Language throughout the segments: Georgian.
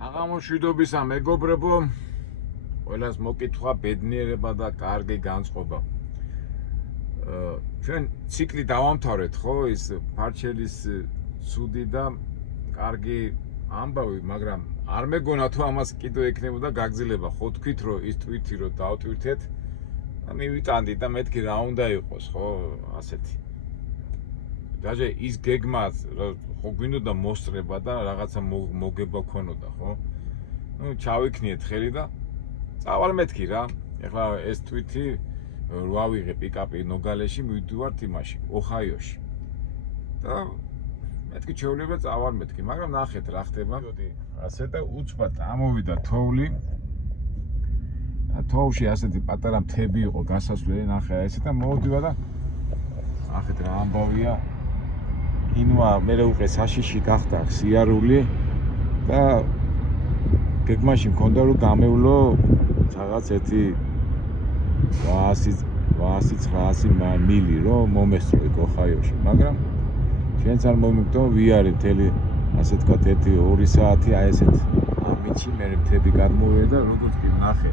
საღამოშვიდობისა მეგობრებო, ყველას მოკითხვა, ბედნიერება და კარგი განწყობა. ჩვენ ციკლი დავამთავრეთ, ხო, ის ფარჩელის ცუდი და კარგი ამბავი, მაგრამ არ მეგონა თუ ამას კიდევ ექნებოდა გაგრძელება. ხო თქვით, რომ ის ტვიტი რომ დავტვირთეთ და მივიტანდი და მეთქი რა უნდა იყოს, ხო, ასეთი. დაჟე ის გეგმა ხო გვინდოდა მოსწრება და რაღაცა მოგება ქონოდა, ხო? ნუ ჩავიქნიეთ ხელი და წავალ მეთქი რა. ეხლა ეს ტვიტი რო ავიღე პიკაპი ნოგალეში, მივდივართ იმაში, ოჰაიოში. და მეთქი ჩვეულებრივ წავალ მეთქი, მაგრამ ნახეთ რა ხდება. ასე და უცბად ამოვიდა თოვლი. თოვლში ასეთი პატარა მთები იყო გასასვლელი, ნახე ესე და მოვდივა და ნახეთ რა ამბავია. ინვა მერე უყე საშიში გახდა სიარული და გეგმაში მქონდა რომ გამევლო რაღაც ერთი 800-900 მილი რომ მომესწრო იქ ოჰაიოში, მაგრამ ჩვენც არ მომიგდო ვიარე მთელი ასე თქვა 1-2 საათი აი ესეთ ამინჩი მერე მთები გადმოვიდა და როგორც კი ნახე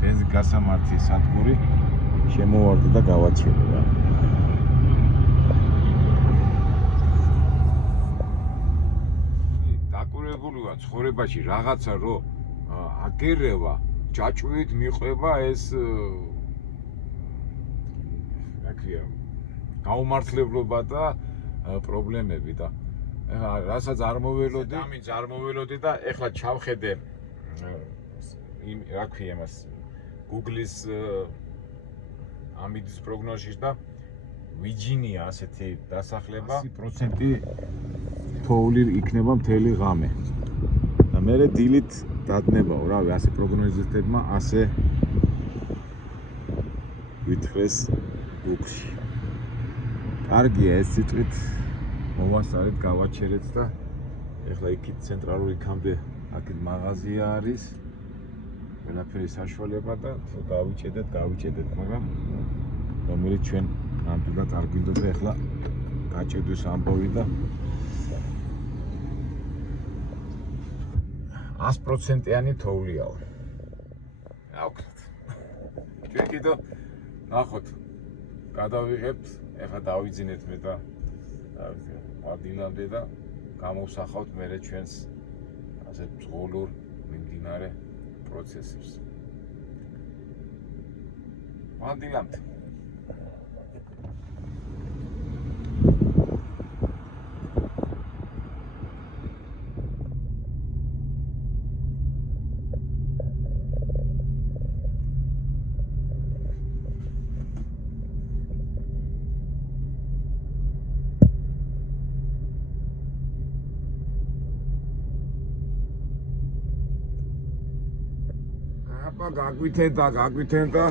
ბენზინ გასამართი სადგური შემოვარდა და გავაჩერე რა. დაკვირვებულია ცხოვრებაში რაღაცა რომ აგერევა ჯაჭვით მიყვება ეს რა ქვია გაუმართლებლობა და პრობლემები და რასაც არ მოველოდი და ეხლა ჩავხედე იმ რა ქვია მას Google-ის ამიდის პროგნოზის და ვიჯინია ასეთი დასახლება 100% თოვლი იქნება მთელი ღამე და მე დილით დადნებაო, რავი, ასე პროგნოზისტებმა ასე ვითხრეს Google-ში. კარგია ეს სიტყვით მოვასწარეთ, გავაჩერეთ და ეხლა იქით ცენტრალური იქამდე აქეთ მაღაზია არის. ყველაფერი საშუალება და თუ გავიჭედეთ, მაგრამ რომელიც ჩვენ ნამდვილად არ გვინდოდა ეხლა გაჭედვის ამბავი და 100%-იანი თოვლიაო. ავქრათ. ჩვენ კიდევ ნახოთ. გადავიღებთ, ეხლა დავიძინეთ მე და ვადილამდე და გამოვსახავთ მერე ჩვენს ასეთ ბრძოლურ მიმდინარე პროცესებს. ვადილამდე. გაგვითენ და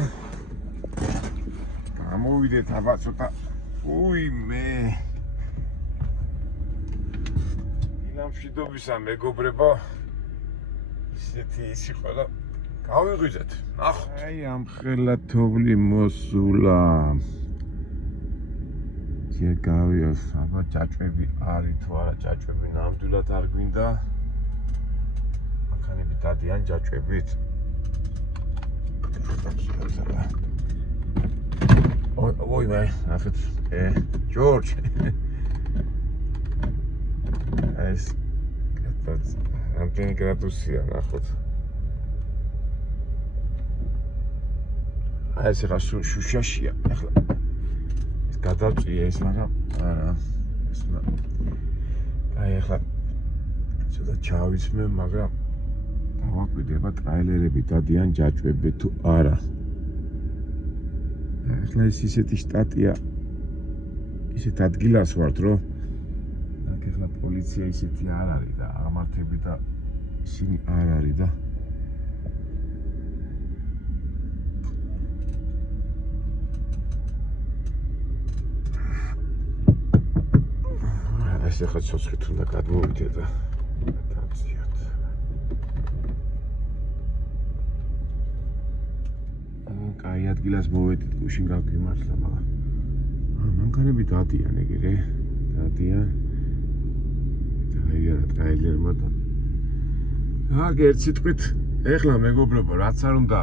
გამოვიდეთ აბა ცოტა მე ინამშვიდობისა მეგობრებო ისეთი ის იყო და გავიღვიძეთ ნახოთ აი ამ ხელა თოვლი მოსულა შეგავიოს აბა ჯაჭვები არის თუ არა ჯაჭვები ნამდვილად არ გვინდა მანქანები დადიან ჯაჭვებით Ой, май, ნახეთ, ჯორჯ. ეს რამდენი გრადუსია, ნახოთ. აი ეს რა შუშაშია, ახლა. ეს გადავწია ეს, მაგრამ არა, ეს აი ახლა ცოტა ჩავისმე, მაგრამ დავაკვირდება ტრაილერები დადიან ჯაჭვები თუ არა. ახლა ეს ისეთი შტატია ისეთ ადგილას ვართ რომ აქ ახლა პოლიცია ისეთი არ არის და აღმართები და ისინი არ არის და ეს ახლა ცოცხლით უნდა გადმოვიდე და დავწიოთ. კაი ადგილას მოვედით, გუშინ გავიმართლა, მაგრამ მანქანები დადიან ეგრე, დადიან. და აი რა ტრაილერმა და აქ ერთ სიტყვით ეხლა მეგობრებო, რაც არ უნდა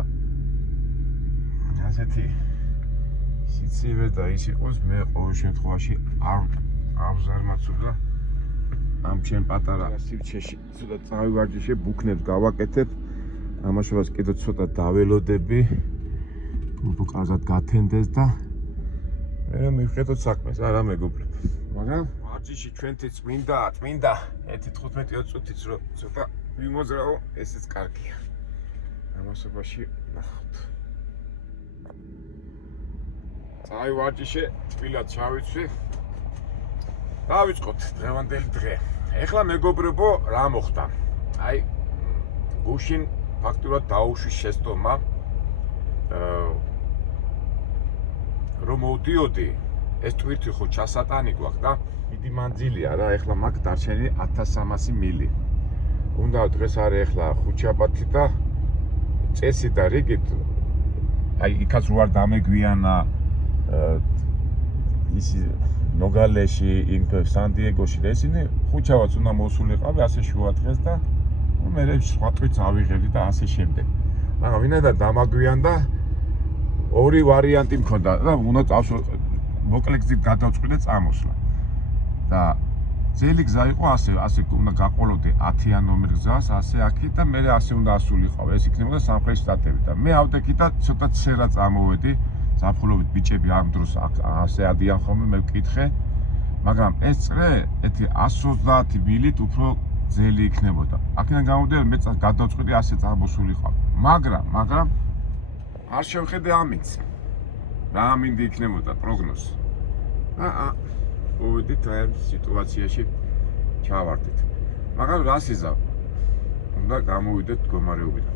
ასეთი სიცივე და ის იყოს, მე ყოველ შემთხვევაში არ ზარმაცულა ამ ჩემ პატარა სივრცეში ცოტა წავივარჯიშე, ბუქნებს გავაკეთებ, ამაშობას კიდევ ცოტა დაველოდები, უფრო კარგად გათენდეს და მე მივხედოთ საქმეს, არა მეგობრებო. მაგრამ ვარჯიში ჩვენთვით წმინდა 1:15 წუთიც რო ცოტა ვიმოძრაო, ესეც კარგია. ამასობაში ნახავთ. წავივარჯიშე, თბილად ჩავიცვი. დავიწყოთ დღევანდელი დღე. ეხლა მეგობრებო, რა მოხდა? აი გუშინ ფაქტურად დაუშვი შესტომა. რომ მოვდიოდი, ეს ტვირთი ხო ჩასატანი გვაქვს და დიდი მანძილია რა, ეხლა მაგ დარჩენილი 1300 მილი. უნდა დღეს არის ეხლა ხუთშაბათი და წესი და რიგით აი იქაც რო არ დამეგვიანა ის ნოგალეში, იქ სან-დიეგოში და ისინი ხუთშაბათს უნდა მოსულიყავი ასე შუა დღეს და მე სხვა ტვირთს ავიღებდი და ასე შემდეგ. მაგრამ ვინაიდან დამაგვიანდა ორი ვარიანტი მქონდა და უნდა წავსო მოკლე გზით გადავწყვიტე წამოსვლა. და ძელი გზა იყო ასე უნდა გაყოლოდი 10-იან ნომერ გზას, ასე აქით და მე ასე უნდა ასულიყავ. ეს იქნებოდა სამხრეთ შტატები და მე ავდექი და ცოტა ცერა წამოვედი. ზაფხულობით ბიჭები ამ დროს ასე ადიან ხოლმე, მე ვკითხე. მაგრამ ეს წრე ეთი 130 მილით უფრო ძელი იქნებოდა. აქედან გამომდინარე მე გადავწყვიტე ასე წამოსულიყავ. მაგრამ არ შევხედე ამინც. რა ამინდი იქნებოდა პროგნოზი. მოვედით აი ამ სიტუაციაში ჩავარდით. მაგრამ რას იზავ? უნდა გამოვიდეთ მდგომარეობიდან.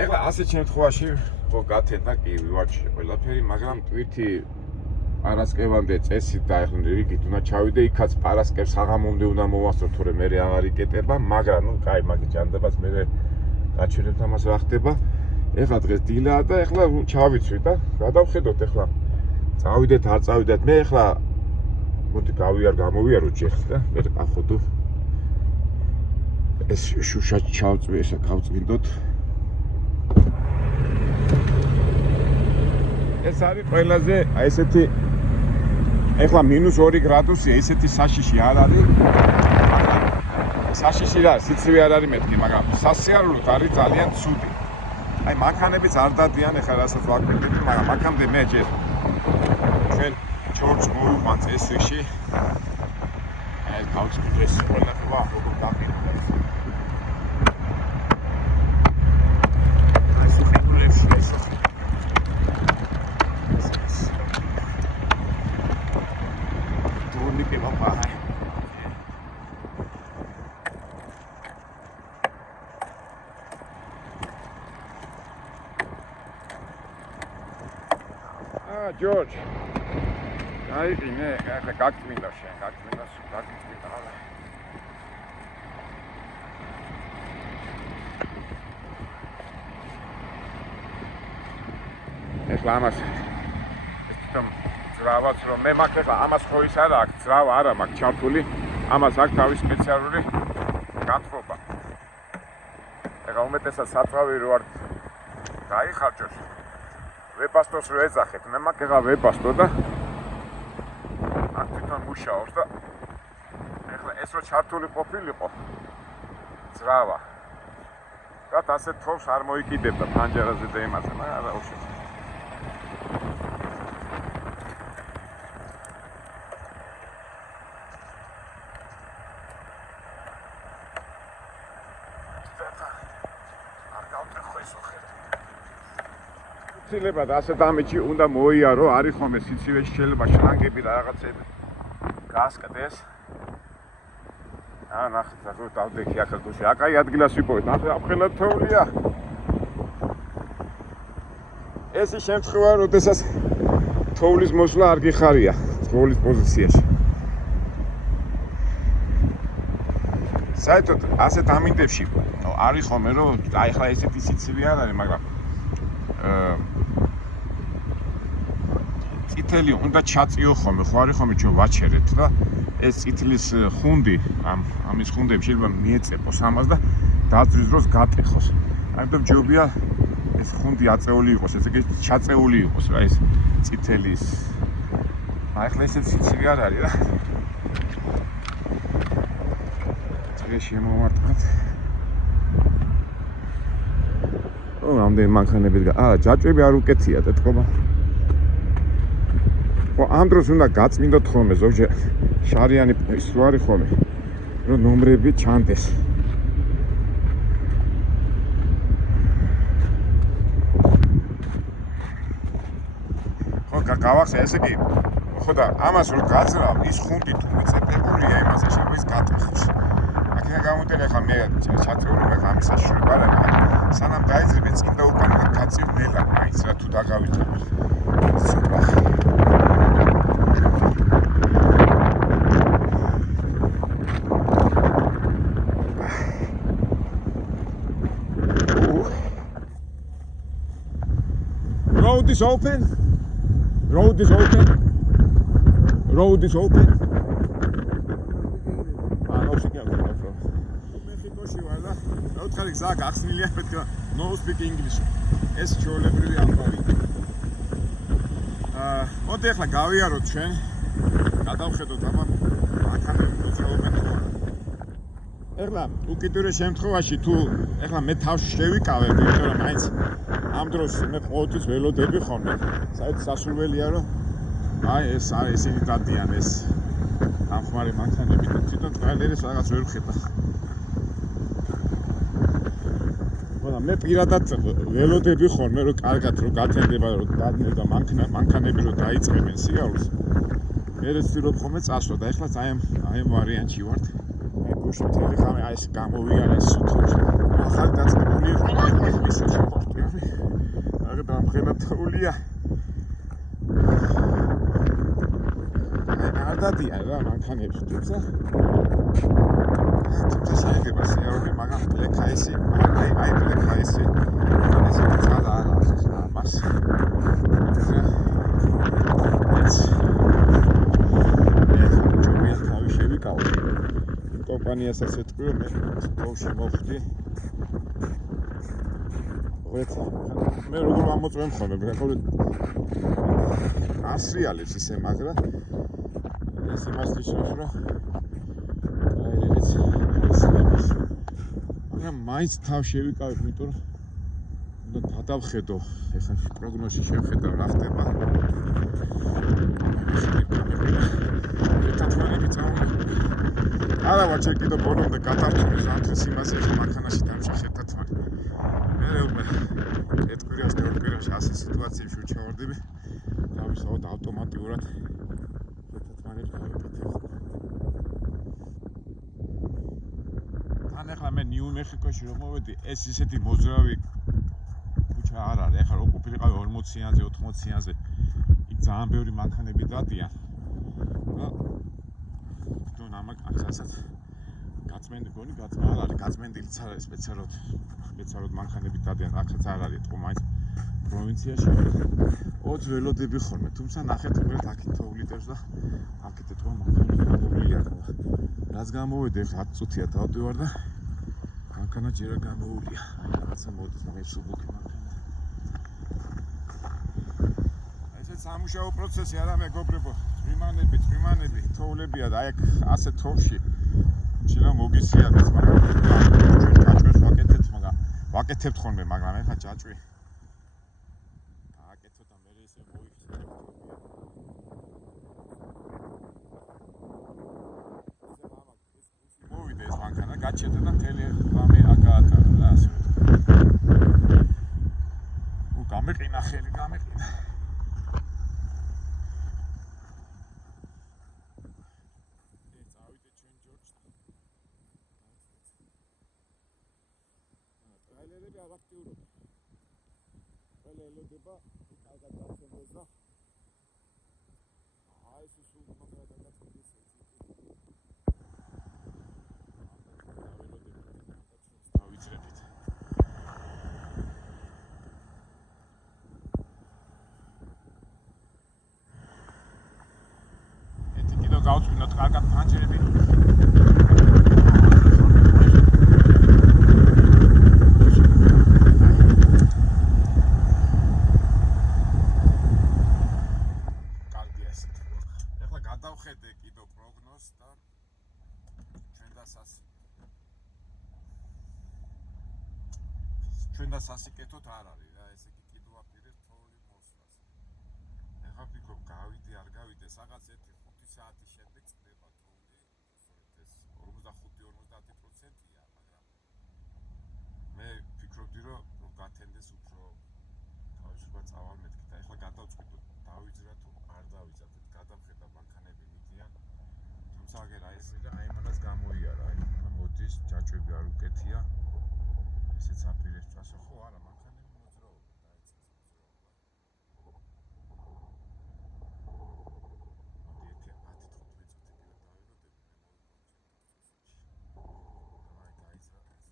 ეხლა ასეთ შემთხვევაში ხო გათენდა კი ვივარჯიშე ყველაფერი, მაგრამ ტვირთი პარასკევამდე წესით და ეხლა რიგით უნდა ჩავიდე, იქაც პარასკევს საღამომდე უნდა მოვასწრო, თორე მე აღარ იკეტება, მაგრამ ნუ კაი, მაგის ჯანდაბას მე გაჩვენებთ ამას რა ხდება. ეხლა დღეს დილაა და ეხლა ჩავიცვი და გადავხედოთ ეხლა. წავიდეთ, არ წავიდეთ. მე ეხლა მოდი გამოვიარო ჯერს და მე გახოდო. ეს შუშა ჩავწვი, ესა გავწმინდოთ. ეს არის ყველაზე აი ესეთი ეხლა -2 გრადუსია, ესეთი საშიში არ არის. საშიში რა, სიცივე არ არის მეთქი, მაგრამ სასიარულოდ არის ძალიან ცუდი. აი მანქანებიც არ დადიან ეხლა რასაც ვაკვირდები, მაგრამ მანქანამდე მე ჯერ ჩვენ ჩორჩ მოვიყვანთ ესვიში. აი გავწვით ეს ყველაფერი როგორ დაგინდა. აი სიფულებში ეს დურნიკი მაფა. ჯორჯ აი მე ახლა გაგწმინდა შენ, გაგწმინდა. ეხლა ამას თვითონ ძრავაც რომ მე მაქვს ეხლა ამას ხო ის არა აქვს, ძრავა არა მაქვს ჩართული, ამას აქვს თავის სპეციალური განთხრობა. ეხლა უმეტესად საწვავი რო არ დაიხარჯოს ვებასტოს რო ეძახეთ, მე მაქვს ეხლა ვებასტო და აქ თვითონ მუშაობს და ეხლა ეს რო ჩართული ყოფილიყო ძრავა რა ასე თავს არ მოიკიდებდა ფანჯარაზე და იმაზე, მაგრამ რა უშევს. ცდილებად ასე დამეჭი უნდა მოიარო, არის ხოლმე სიცივეში შეიძლება შლანგები და რაღაცები გასკდეს. ნახეთ, ახლა დავდექი ახლა გუშინ. აკაი ადგილას ვიპოვეთ. ნახე, აფხელად თოვლია. ეს ის შემთხვევა, როდესაც თოვლის მოსვლა არ გიხარია, თოვლის პოზიციაში. საერთოდ ასეთ ამინდებში არის ხოლმე, რომ აი ახლა ესეთი სიცივე არ არის, მაგრამ წითელი უნდა ჩაწიო ხოლმე, ხო არის ხოლმე ჩვენ ვაჩერეთ და ეს წითლის ხუნდი, ამის ხუნდები შეიძლება მიეწეპოს ამას და დაძვრის დროს გატეხოს. ამიტომ ჯობია ეს ხუნტი აწეული იყოს, ესე იგი ჩაწეული იყოს რა ეს წითელი ის. ახლა ესეც სიცივე არ არის რა. წრე შემოვარტყათ. რამდენი მანქანებით ჯაჭვები არ უკეთიათ ეთქობა. ამ დროს უნდა გაწმინდოთ ხოლმე ზოგჯერ შარიანი ის რო არის ხოლმე რომ ნომრები ჩანდეს. ხო გავახსენე ესე იგი ხო და ამას რო გაძრავ ის ხუნტი თუ მიწებებულია იმას შეიძლება ის გატეხოს. აქედან გამომდინარე ხა მე ჩაწეული ვარ ამის საშუალება არ არის. სანამ დაიძრები წინდა უკან გაწივ ნელა მაინც რა თუ დაგავითარ. Road is open. Road is open. Road is open. No signal. Mexikoში ვარ და ოთხარი გზა გახსნილია მეთქვა. No speak English. ეს ჩვეულებრივი ამბავი. მოდი ახლა გავიაროთ ჩვენ. გადავხედოთ აბა მანქანები მოძრაობენ თუ არა. ახლა უკიდურეს შემთხვევაში თუ ახლა მე თავში შევიკავებ, იმიტომ რომ მაინც ამ დროს მე ყოველთვის ველოდები ხოლმე. საერთოდ სასურველია რომ აი ეს არის ისინი დადიან ეს ამხმარი მანქანები და თვითონ ტრაილერებს რაღაც ვერ ვხედა. მაგრამ მე პირადად ველოდები ხოლმე რომ კარგად რომ გათენდება რომ დადნე და მანქანები რომ დაიწყებენ სიარულს. მე ვცდილობ ხოლმე წასვლა და ახლა აი ამ ვარიანტში ვარ. აი გუშინ მთელი ხამე აი ეს გამოვიარა ეს სუთოში. ახალ დაწყებული ის დამხენათულია. არ დადიან რა მანქანებში თუმცა შეიძლება სიარული მაგრამ პლეკა ისი აი პლეკა ისი ეს წადა არა მას ეს თავი შევიკავო კომპანიასაც ეთქვი რომ მე თოვში მოვხდი მე როგორ ამოწმեմ ხოლმე ბერხოლი ასრიალებს ისე მაგრამ ეს იმას ნიშნავს რომ მაგრამ მაინც თავ შევიკავებ იმიტომ რომ უნდა გადავხედო ეხლა პროგნოზი შევხედავ რა ხდება არა ვარ ჩეკიდო ბოლომდე გადავწყვეტ ზამთრის იმაზე რომ მანქანაში დამშეხეთათ მაგრამ მე ერთ კვირაში და ორ კვირაში ასე სიტუაციებში ვჩავარდები დავისავთ ავტომატურად შეთათმანებს გავიკეთებ თან ახლა მე ნიუ-მექსიკოში რომ მოვედი ეს ისეთი მოძრავი ქუჩა არ არის ახლა რო ყოფილიყავი 40-იანზე 80-იანზე იქ ძალიან ბევრი მანქანები დადიან და თვითონ ამასაც გაწმენდი გონი არ არის გაწმენდილიც არ არის სპეციალურად მანქანები დადიან აქაც არ არის თქო მაინც პროვინციაში 20 ველოდები ხოლმე თუმცა ნახეთ უბრალოდ აქეთ თოვლიტებს და აქეთ თქო მანქანები გამოვლია რაც გამოვედი ახლა 10 წუთია დავდივარ და მანქანა ჯერ არ გამოვლია აი რაღაცა მოდის მაგ სუბუქი მანქანა ესეც სამუშაო პროცესი არა მეგობრებო წვიმანები თოვლებია და აი ასე თოვში შეიძლება მოგისიარდეს მაგრამ ჯაჭვებს ვაკეთებთ ხოლმე მაგრამ ეხლა ჯაჭვი გააკეთო და მე ისე მოიხსნა მოვიდა ეს მანქანა გაჩერდა და მთელი რამე აკაატარა რა ასე გამეყინა ხელი გამეყინა ტრაილერები არ აქტიურობენ. ყველა ელოდება კარგად დაცემდეს და აი ეს სულ მაგრამ გადაწყვეტს ეს. დავიძრებით. ეთი კიდევ გავწვინოთ კარგად ფანჯრები. არ არის რა, ესე იგი კიდევ აპირებ თოვლი მოსვლას. ეხლა ვფიქრობ, გავიდე, არ გავიდე, რაღაც 1-5 საათის შემდეგ წდება თოვლი, სწორედ ეს 45-50%-ია, მაგრამ მე ვფიქრობდი, რომ გათენდეს უფრო თავისუფლად წავალ მეთქი და ეხლა გადავწყვიტე დავიძრა თუ არ დავიძრა, გადავხედა მანქანები მიდიან. თუმცა აგერა ეს და აი მანაც გამოიარა, აი მოდის, ჯაჭვები არ უკეთია. ესეც აპირებს წასო, ხო არა, მანქანები მოძრაობენ, დაიწყეს მოძრაობა. მოდი 10-15 წუთი პირველ დავილოდები, მე მოვიყვან ჩემ დასწრებში. აი დაიძრა ეს.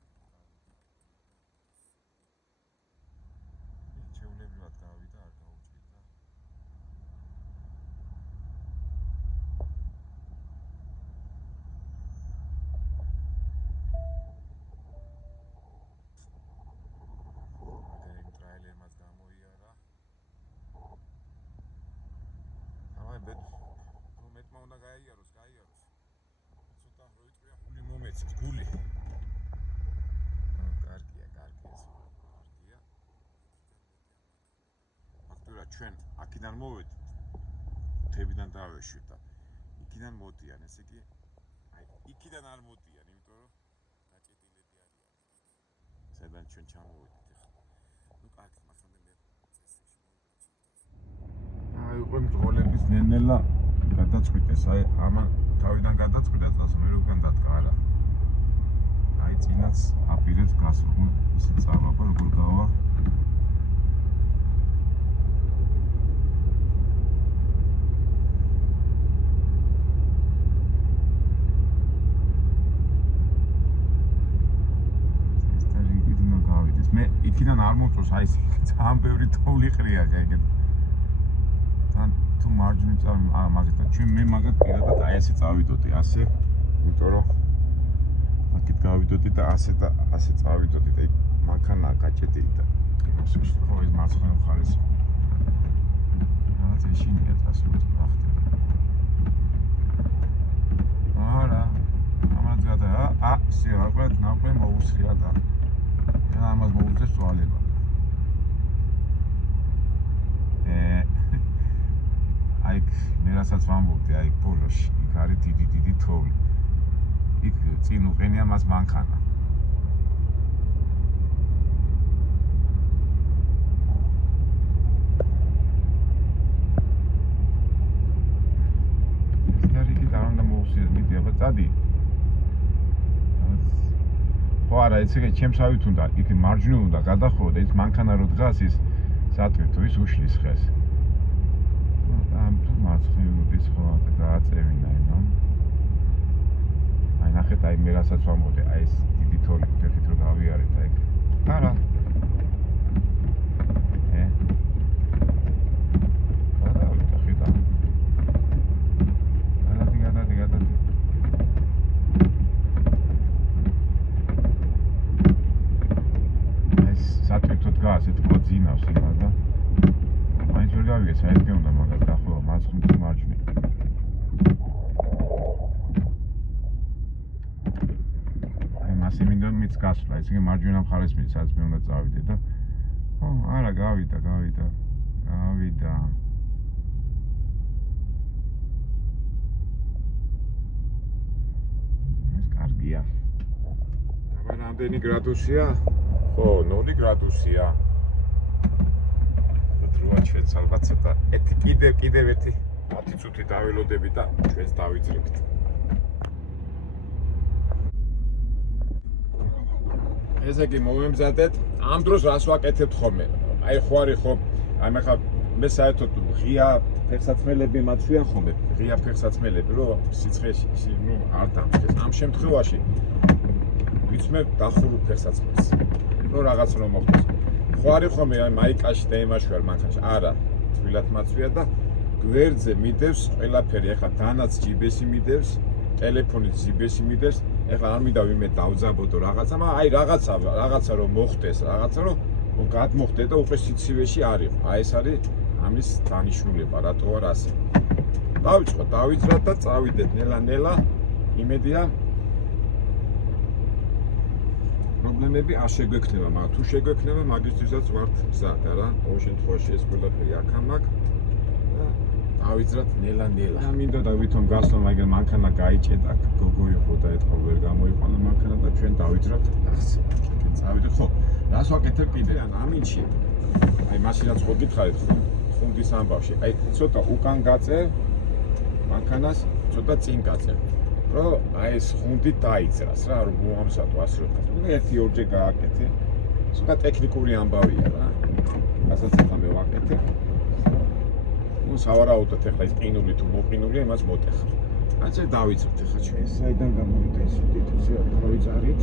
ჩეულებრივად გავიდა, არ გაუჭირდა. ტრაილერმაც გამოიარა. ამაი მეტმა უნდა გაიაროს. ცოტა როიწვია გული მომეცით, გული. კარგია ეს. კარგია. ფაქტურად ჩვენ აქედან მოვედით. თებიდან დავეშვით და იქიდან მოდიან, ესე იგი აი იქიდან არ მოდიან, იმიტომ რომ გაჭედილები არიან. სადან ჩვენ ჩამოვედით ახლა. ნუ კარგი, მახამდე მე წესრიგში მოვიყვანე. აი უკვე მძღოლების ნენელა გადაწყვიტეს, აი ამან თავიდან გადაწყვიტა წასო, მე როგორ დადგა არა. აი წინაც აპირებს გასულ, ისე წავაბა როგორ გავა. მე იქიდან არ მომწონს აი ეს ძალიან ბევრი თოვლი ყრია ეგეთ. თან თუ მარჯვნივ მაგათაც ჩვენ მე მაგათ პირადად აი ესე წავიდოდი ასე, იმიტომ რომ აქეთ გავიდოდი და ასე წავიდოდი და მანქანა გაჭედილი და იმას ხო ეს მარცხენა მხარეს. რაღაც ეშინია წასვლით ახლა. არა, ამაც გადა სიაყვეთ ნაყვე მოუსრია და ამას მოუწეს სვალება. აი მე რასაც ვამბობდი, აი ბოლოში, იქ არის დიდი თოვლი. იქ წინ უყენია მას მანქანა. ისტორიკი და უნდა მოუსიეს მიდი, აბა წადი. ხო არა, ესე ჩემსავით უნდა, იქ მარჯვნივ უნდა გადახოვო და ის მანქანა რო დგას ის სატვირთო ის უშლის ხეს. ამ თუ მარცხნივ უდის ხო და გააწევინა იმან. აი ნახეთ, აი მე რასაც ვამბობდი, აი ეს დიდი თოვლი ფეხით რო გავიარეთ აი. არა. ასეთ მოძინავს იმა და მაინც ვერ გავიგე საერთოდ უნდა მაგას გახვა მარცხნივ თუ მარჯვნივ. აი მასე მინდა მიც გასვლა, ესე მარჯვენა მხარეს მიც სადაც მე უნდა წავიდე და ხო, არა გავიდა. ეს კარგია. აბა რამდენი გრადუსია? ხო, 0 გრადუსია. დროა ჩვენს ალბათ ცოტა კიდევ ერთი 10 წუთი დაველოდები და ჩვენს დავიძრებთ. ესე იგი მოვემზადეთ, ამ დროს რას ვაკეთებთ ხოლმე? აი ხო არის ხო, აი მე ხა მე საერთოდ ღია ფეხსაცმელები მათვია ხოლმე, ღია ფეხსაცმელები, რომ სიცხეში ნუ არ დამჭეს. ამ შემთხვევაში ვიცმე დახურულ ფეხსაცმელს. რო რაღაც რომ მოხდეს. ხო არის ხოლმე აი მაიკაში და იმაში ვარ მანქანაში. არა, თბილად მაწვია და გვერდზე მიდევს ყველაფერი. ახლა დანაც GPS-ი მიდევს, ტელეფონით GPS-ი მიდევს. ახლა არ მინდა ვიმე დავძაბოდო რაღაცა, მაგრამ აი რაღაცა რომ მოხდეს, რაღაცა რომ გადმოხდე და უკვე სიცივეში არისო. აი ეს არის ამის დანიშნულება, რატო არ ასე. დავიწყოთ, დავიძრათ და წავიდეთ ნელა-ნელა. იმედია რომ პრობლემები არ შეგვექნება, მაგრამ თუ შეგვექნება, მაგისთვისაც ვართ მზად, არა? ყოველ შემთხვევაში ეს ყველაფერი აქ მაქვს. დავიძრათ ნელა-ნელა. და მინდა და ვითომ გასვლა, მაგრამ მანქანა გაიჭედა, გოგო იყო და ეთქვა ვერ გამოიყვანა მანქანა და ჩვენ დავიძრათ. ახსე. წავიდეთ, ხო. რას ვაკეთებ კიდე? ამინჩი. აი მაშინაც ხო გითხარით ხო? ხუნდის ამბავში. აი ცოტა უკან გაწერ მანქანას, ცოტა წინ გაწერ. რომ აი ეს ხუნდი დაიძრას რა, რომ მოამზადო ასე რომ. ნუ 1-2-ჯერ გააკეთე. ცოტა ტექნიკური ამბავია რა. რასაც ახლა მე ვაკეთებ. ნუ სავარაუდოდ ახლა ის ყინული თუ მოყინულია, იმას მოტეხა. ასე დავიძროთ ახლა ჩვენ. საიდან გამოვიდა ეს დეტალზე დავიძარით.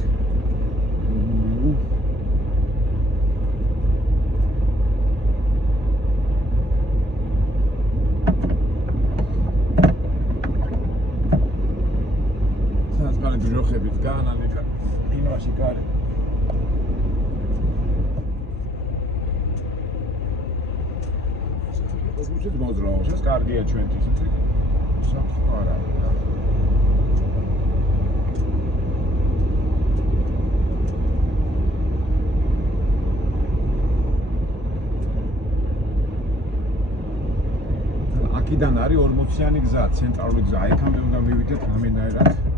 ჯოხებით განანიკა ინოში კარი უცებ მოძრაობს ეს კარგია ჩვენთვის იცი საფრთხე არ არის აქედან არის 40-იანი გზა ცენტრალური გზა აიქამდე უნდა მივიდეთ რამენაირად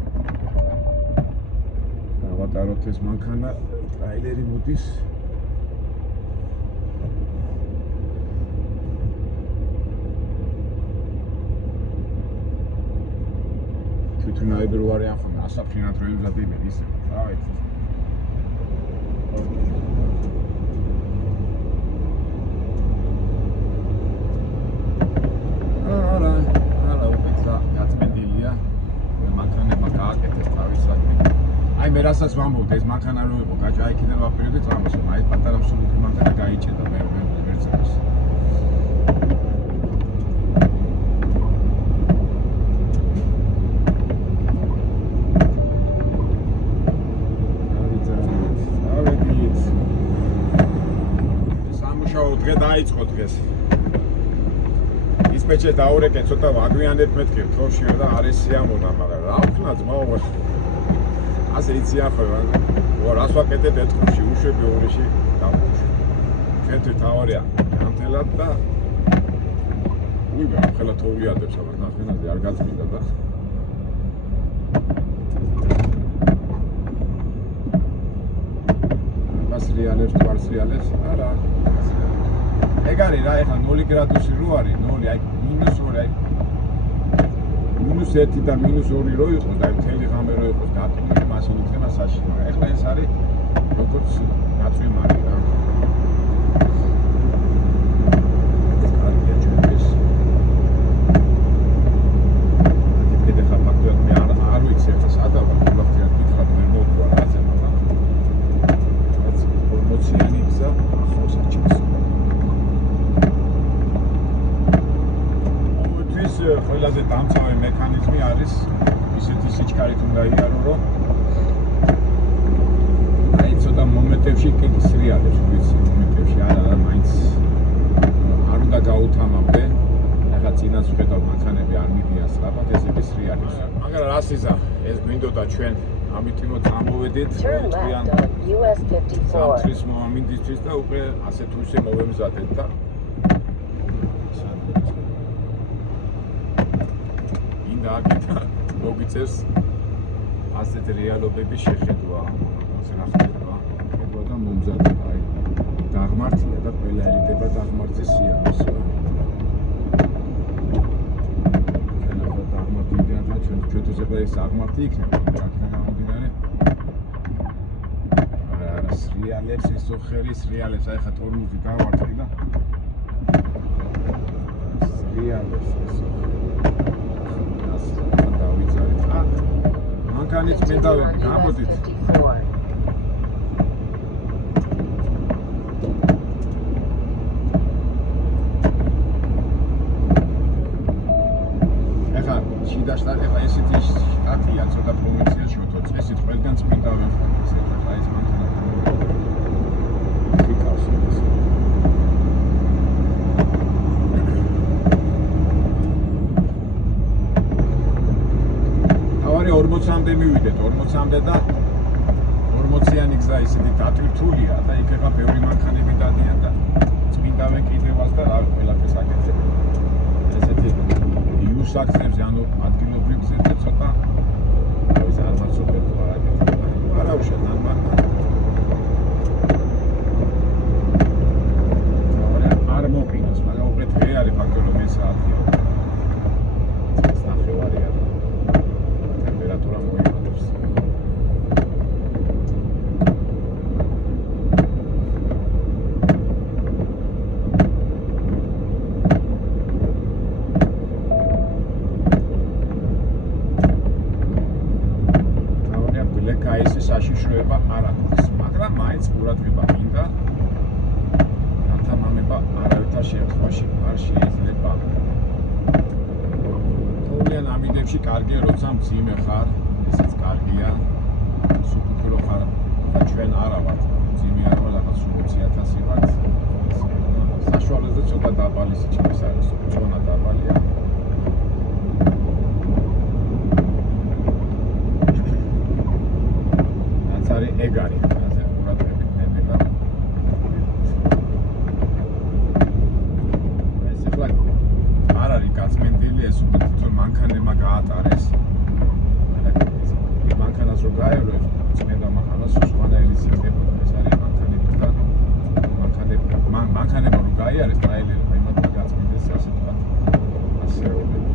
ავატაროთ ეს მანქანა ტრაილერი მოდის თვითონაები რო არიან ხოლმე ასაფრინად რო ემზადებიან ისე დავით არა უკეცა გაწმენდილია მანქანებმა გააკეთეს თავისად აი მე რასაც ვამბობ ეს მანქანა რო იყო გაჭა იქიდან ვაპირებდი წამოსო აი პატარა მსუბუქი მანქანა გაიჭედა მე ვერცებს დავიდით სამუშაო დღე დაიწყო დღეს ისპეჩე დაურეკე ცოტა აგვიანეთ მეთქი თოვშიო და არის სიამონა მაგრამ რა ვქნა ძმაო ასე იცი ახლა რას ვაკეთებ ეთქოში უშვები ორიში დავუშვი ქეთე თავარია განთელად და უი ახლა თოვლიადებს aber ნახენაზე არ გაწმინდა და მას რეალებს თვალს რეალებს არა ეგ არის რა ეხლა 0 გრადუსი რო არის 0 აი -2 აი -1 და -2 რო იყოს და მთელი ღამე რო იყოს დატვირთული მას უთხება საშიში მაგრამ ეხლა ეს არის როგორც ნაცვიმარი რა ეს კარგია ჩვენთვის კიდე ხა ფაქტობრივად მე არ ვიცი ახლა სადაა ფაქტობრივად მითხრათ ვერ მოვუყვა რაზე მაგრამ რაც პრომოციანი გზა ახლოს არჩევს ყველაზე დამცავი მექანიზმი არის ისეთი სიჩქარით უნდა იარო რომ აი ცოტა მომენტებში კიდე სრიალებს ვიცი მომენტებში არა მაინც არ უნდა გაუთამამდე ახლა წინას ვხედავ მანქანები არ მიდიან სწრაფად ესეთი სრიალებს მაგრამ რას იზა ეს გვინდოდა ჩვენ ამიტომაც ამოვედით თქვენ US 54 სამთვის მოამინდისთვის და უკვე ასე თუ ისე მოვემზადეთ და და მოგიწევს ასეთ რეალობების შეხედვა ასე ნახდება ხედვა და მომზადება აი დაღმართია და ყველა ერიდება დაღმართის სიამოს რა ჩვენ ახლა დაღმართი იქნება ჩვენთვის ახლა ეს დაღმართი იქნება აქედან გამომდინარე არა სრიალებს ეს ოხერის სრიალებს აი ხა ტორმუზი დავარტყი და სრიალებს ეს მანქანით მე დავები, გამოდით. ეხლა შიდაშტატი ეხლა ესეთი შტატია, ცოტა პროვინციაში ვთქვათ, ესეთ ყველგან წმინდა ვეხლა, ესე ეხლა ეს მანქანა. ფიქავს ეს. თავარი 40-მდე მივიდეთ, 40-მდე და 40 ერთიანი გზა ისეთი დატვირთულია და იქ ეხა ბევრი მანქანები დადიან და წმინდავენ კიდევაც და რა ყველაფერს აკეთებენ. ესეთი იუსაკცებს ანუ ადგილობრივ გზებზე ცოტა ის არ მაცობენ თუ არ აკეთებენ. არა უშენ ნორმალია. არ მოკინოს, მაგრამ უბრალოდ ვე არის ფაქტორი მე საათია. ნახევარია. ტემპერატურა მოიმატებს. საშიშროება არ აქვს, მაგრამ მაინც ყურადღება მინდა. გათამამება არავითარ შემთხვევაში არ შეიძლება. თოვლიან ამინდებში კარგია, როცა მძიმე ხარ, ესეც კარგია. სუფთრო ხარ და ჩვენ არა ვართ. მძიმე არ ვარ, რაღაც 20,000 ვართ. საშუალოზე ცოტა დაბალი სიჩქარის არის, ძონა დაბალია. ეგ არის ასე ყურადღებით ნებება. ეს ახლა არ არის გაწმენდილი, ეს უკვე თვითონ მანქანებმა გაატარეს. ეს მანქანას რო გაევლოს, წმენდა მანქანას სხვანაირი იქნება. ეს არის მანქანები და მანქანებმა რო გაიარეს ტრაილერმა, იმათ გაწმენდეს ასე თქვა. ასეულები.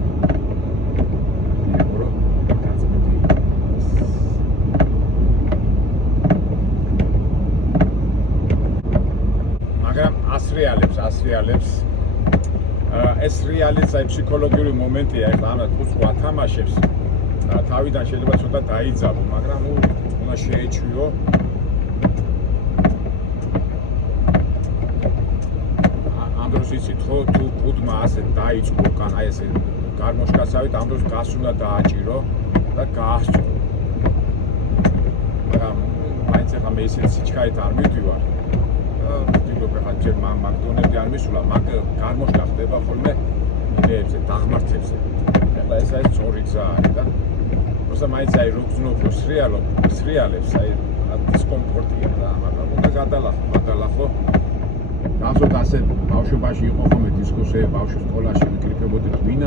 ასრიალებს ეს რეალიც აი ფსიქოლოგიური მომენტია ეხლა ამ კუს ვათამაშებს თავიდან შეიძლება ცოტა დაიძაბო მაგრამ უნდა შეეჩვიო ამ დროს იცით ხო თუ კუდმა ასე დაიწყო კან აი ესე გარმოშკასავით ამ დროს გას უნდა დააჭირო და გაასწრო მაგრამ მაინც ახლა მე ისეთ სიჩქარით არ მივდივარ ჯერ მაგდონები არ მისულა, მაგ გარმოშკა ხდება ხოლმე იდეებზე, დაღმართებზე. ეხლა ეს არის სწორი გზა არის და როცა მაინც აი რო გძნობ სრიალებს, აი დისკომფორტია რა, მაგრამ უნდა გადალახო. გახსოვთ ასე ბავშვობაში იყო ხოლმე დისკუსია, ბავშვის სკოლაში ვიკრიფებოდით, ვინ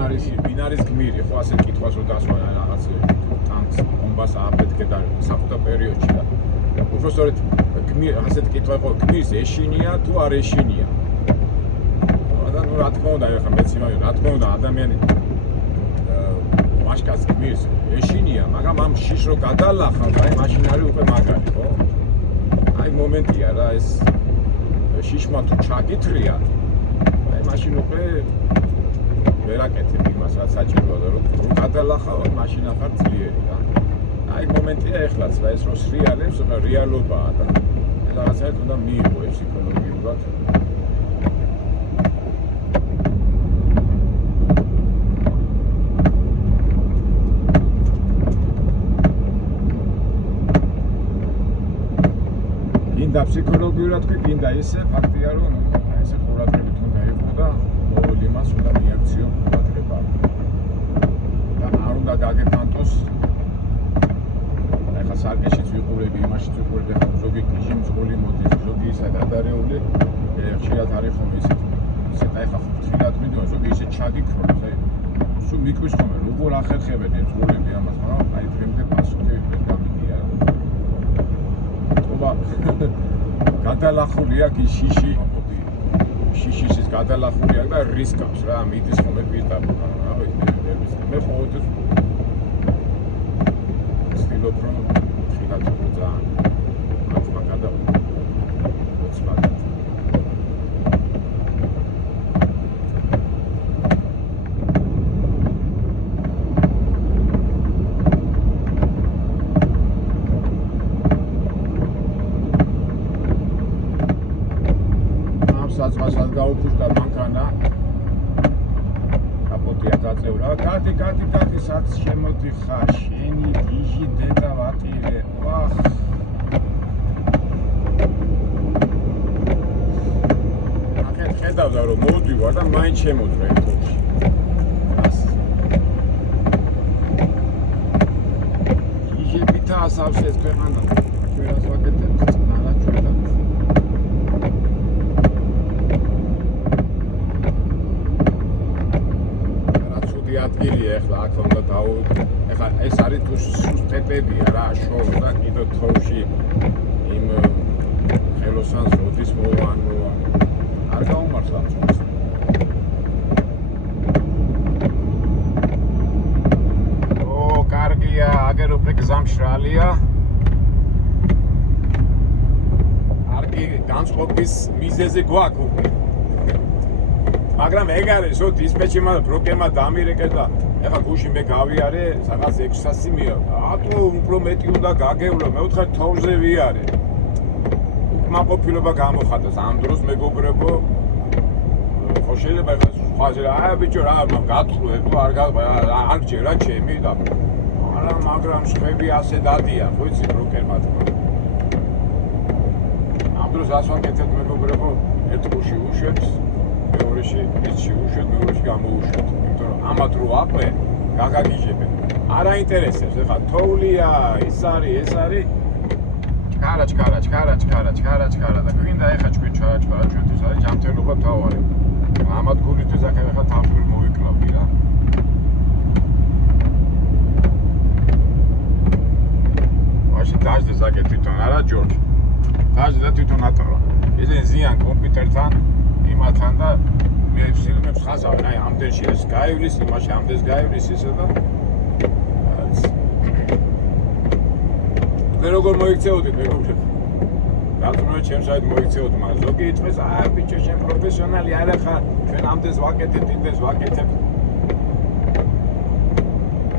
არის გმირი, ხო ასე კითხვას რო დასვანა რაღაც ტანკს, ბომბას ააფეთქე და საფრთხე პერიოდში და უბრალოდ ასეთ კითხვა იყო გმირს ეშინია თუ არ ეშინია და ნუ რა თქმა უნდა ეხლა მეც იმავე რა თქმა უნდა ადამიანი ვაშკაც გმირს ეშინია მაგრამ ამ შიშს რო გადალახავ აი მაშინ არის უკვე მაგარი ხო აი მომენტია რა ეს შიშმა თუ ჩაკითრია აი მაშინ უკვე ვერაკეთებ იმას რაც საჭიროა და რო გადალახავ მაშინ ახარ ძლიერი რა აი მომენტია ეხლაც რა ეს რო სრიალებს რეალობაა და რაღაცა უნდა მიიღო ეს ფსიქოლოგიურად გინდა ფსიქოლოგიურად კი გინდა ესე ფაქტია რომ ესე ყურადღებით უნდა იყო და ყოველ იმას უნდა მიაქციო ყურადღება და არ უნდა გაგეთანტოს სარკეშიც ვიყურები, იმაშიც ვიყურები, ახლა ზოგი გიჟიმძღული მოდის, ზოგი ისა გადარეული, ხშირად არის ხოლმე ისეთ ახლა ხშირად მიდიო, ზოგი ისე ჩაგიქრობს, აი სულ მიკვის ხოლმე, როგორ ახერხებენ ზღულები ამას, მაგრამ აი დღემდე პასუხი ვერ გამიგია. თობა გადალახულია კი შიშის გადალახულია და რისკავს რა, მიდის ხოლმე პირდაპირ, რა ვიცი, მე ყოველთვის ვცდილობ რომ საწყასაც გაუფუჭდა მანქანა კაპოტია დაწევრა კატი სად შემოდიხარ შენი გიჟი დედა ვატირე ვახ აკეთ ხედავდა რომ მოვდივარ და მაინც შემოძრე ერთში გიჟებითა ასავს ეს ქვეყანა ჩვენ რას ვაკეთებთ? წნარა ჩვენ. ადგილია ახლა აქ უნდა ახლა ეს არის თუ სტეპებია რა შოუ და კიდე თოვში იმ ხელოსანს როდის მოვანო არ გაუმართლა ამას ო კარგია აგერ უკვე გზამშრალია კარგი განწყობის მიზეზი გვაქვს უკვე მაგრამ ეგ არის ო დისპეჩერმა ბროკერმა დამირეკე და ეხლა გუში მე გავიარე სადღაც 600 მიო ატო უფრო მეტი უნდა გაგევლო მე ვთხარ თოვლზე ვიარე უკმაყოფილება გამოხატავს ამ დროს მეგობრებო ხო შეიძლება ეხლა სხვაზე რა ბიჭო რა გათხოვე თუ არ გჯერა ჩემი და არა მაგრამ შეხები ასე დადია ხო იცი ბროკერმა ამ დროს ასვაკეთებ მეგობრებო ერთ გუში უშვებს მეორეში ისში უშვებ, მეორეში გამოუშვებ. იმიტომ რომ ამათ რო აყვე, გაგაგიჟებენ. არ აინტერესებს, ეხლა თოვლია, ის არის, ეს არის. ჩქარა და გვინდა ეხლა ჩვენ ჩქარა ჩვენთვის არის ჯანმრთელობა თავარი. ამათ გულისთვის ეხლა თავშევ მოვიკლავდი რა. მაშინ დაждე ზაკე თვითონ არა ჯორჯ. დაждე თვითონ ატყვა. ესე ზიან კომპიუტერთან იმათან და მე ფილმებს ხაზავენ, აი ამდენში ეს გაივლის, იმაში ამდენს გაივლის ისე და მე როგორ მოიქცეოდით მეგობრებო? რატომ ჩემს საით მოიქცეოდ, მაგრამ ზოგი იტყვის, აა ბიჭო, შენ პროფესიონალი არა ხარ, ჩვენ ამდენს ვაკეთებთ, იმდენს ვაკეთებთ.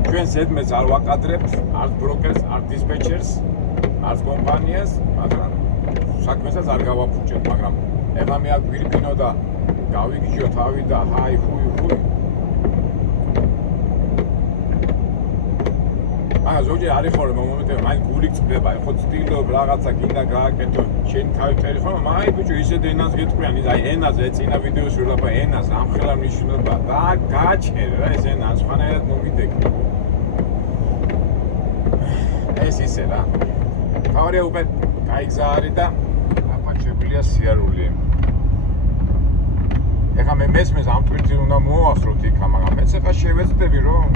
ჩვენ ზედმეტს არ ვაკადრებთ, არც ბროკერს, არც დისპეჩერს, არც კომპანიას, მაგრამ საქმესაც არ გავაფუჭებთ, მაგრამ ეხლა მე აქ გვირბინო და გავიგიჟო თავი და ჰაი ხუი ზოგჯერ არის ხოლმე მომენტები მაინც გული წდება ხო ცდილობ რაღაცა გინდა გააკეთო შენ თავი წერი ხოლმე მაი ბიჭო ისეთ ენას გეტყვიან აი ენაზე წინა ვიდეოში ვლაპა ენას ამხელა მნიშვნელობა და გააჩერე რა ეს ენა სხვანაირად მომიდეგე ეს ისე რა თავარია უკვე გაიგზა არის და აფაჩებელია სიარული ეხლა მე მესმის ამ ტვირთი უნდა მოვასწროთ იქა მაგრამ მეც ეხლა შევეცდები რომ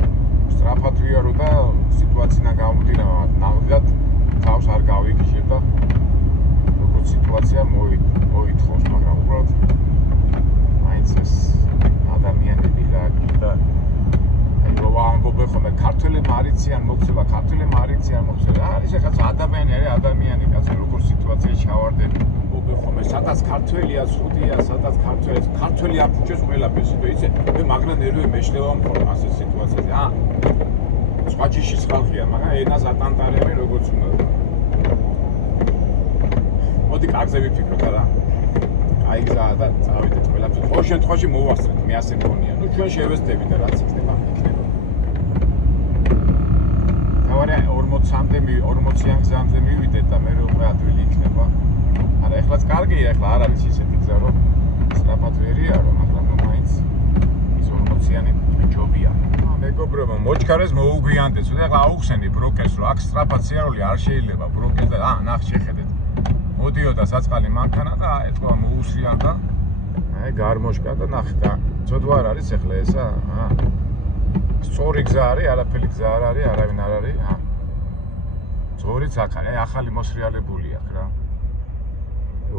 სწრაფად ვიარო და სიტუაციიდან გამომდინა ნამდვილად თავს არ გავიგიჟებ და როგორც სიტუაცია მოითხოვს მაგრამ უბრალოდ მაინც ეს ადამიანები რა და აი რო ამბობენ ხოლმე ქართველები არიციან მოქცევა არის ეხლა ადამიანი არის ადამიანი კაცი როგორ სიტუაციაში ჩავარდები ამბობენ ხოლმე სადაც ქართველია ცუდია სადაც ქართველი აფუჭეს ყველაფერს და იცი მე მაგრა ნერვი მეშლევა მხოლოდ ასე სიტუაციაზე სხვა ჯიშის ხალხია მაგრამ ენას ატანტარებენ როგორც უნდა მოდი კარგზე ვიფიქროთ არა აიგზა და წავიდეთ ყველაფერს ყოველ შემთხვევაში მოვასწრეთ მე ასე მგონია ნუ ჩვენ შევეცდები და რაც იქნება თავარია 40-იან გზამდე მივიდეთ და მე უკვე ადვილი იქნება არა ეხლაც კარგია ეხლა არ არის ისეთი გზა რომ სწრაფად ვერიარო მაგრამ მაინც ის 40-იანი ჯობია მეგობრებო მოჩქარეს მოუგვიანდეს და ეხლა აუხსენი ბროკერს რომ აქ სწრაფად სიარული არ შეიძლება ბროკერს და ნახ შეხედეთ მოდიოდა საწყალი მანქანა და ეთქვა მოუსრიან და აი გარმოშკა და ნახე და ცოდვა არ არის ეხლა ესა სწორი გზა არის არაფერი გზა არ არის არავინ არ არის სწორიც აქ აი ახალი მოსრიალებული აქ რა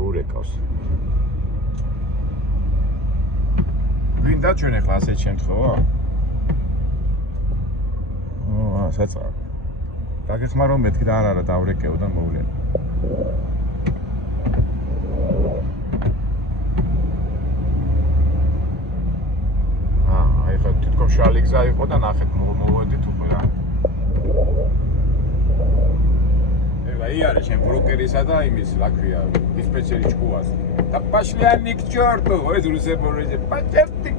ურეკავს გვინდა ჩვენ ეხლა ასეთ შემთხვევა საწყა დაგეხმარო მეთქი და არა დავრეკეო და მოვლენ აი ხა თვითონ შალი გზა იყო და ნახეთ მოვედით უკვე რა აი არის შენ ბროკერისა და იმის რა ქვია დისპეჩერი ჭკუას და პაშლიანი к чёрту ეს რუსებური პაჭერტი